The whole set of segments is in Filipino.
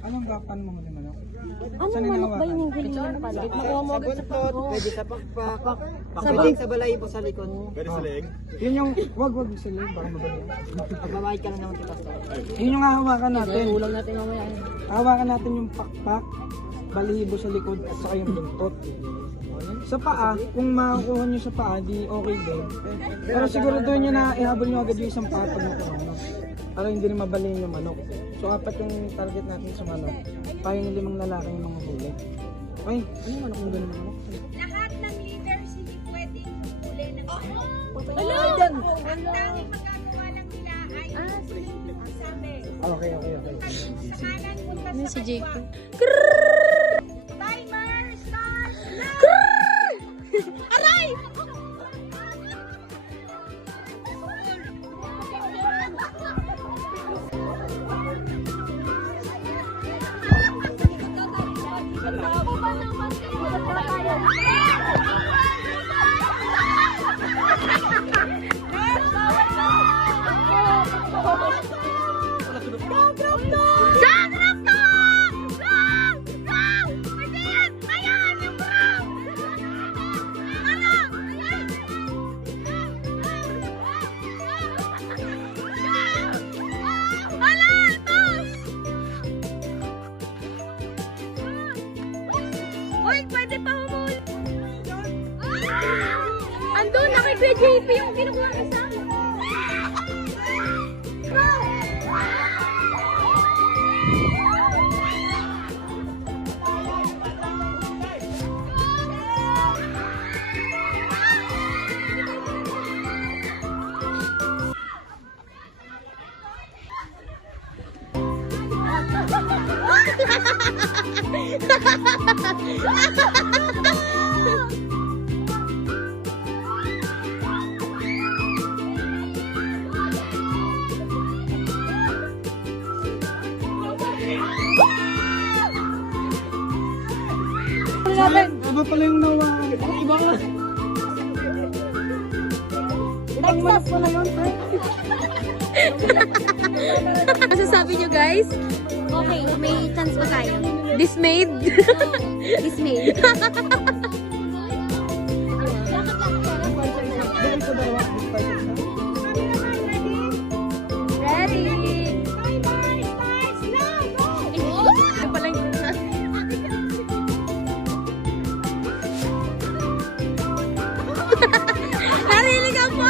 Anong gapan mo huli manok? Anong manok ba yung huli niyo pala? Makuha mo agad sa buntot, pwede sa pakpak. Pwede sa balay po sa likod mo. Pwede sa leeg? Yun yung, wag sa leg, baka mabalik. Magbabayad ka lang naman kita sa. Yun yung hahawakan natin. Ulam natin mamaya. Hahawakan natin yung pakpak, balihibo sa likod at saka yung buntot. Sa paa, kung makakuha nyo sa paa, di okay din. Pero siguraduhin nyo na ihabol nyo agad yung isang paa pag nakuha nyo. Para hindi na mabalin yung manok. So apat yung target natin sa manok. Pa yung 5 lalaki yung mga huli. Ay, ano yung manok mo doon manok? Lahat ng leaders hindi pwedeng huli ng Hello! Dyan! Ang tanging magagawa lang nila ay sabi. Okay. Sa kanan punta Ano sa si Jake? timer start now! Aray! Hoy, pwede pa humuli. Andun, nakay Kuya JP yung kinukuha ko sa akin. Iba pala yung nawa. Iba nga. Ibang manok pala yun. Masasabi nyo guys? Okay, may chance pa tayo. Dismayed? Dismayed. Doon sa dalawa. Ready? Timer starts now. Go! Ano pala yung... Narinig ako!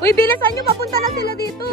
Uy, bilisan nyo! Papunta na sila dito!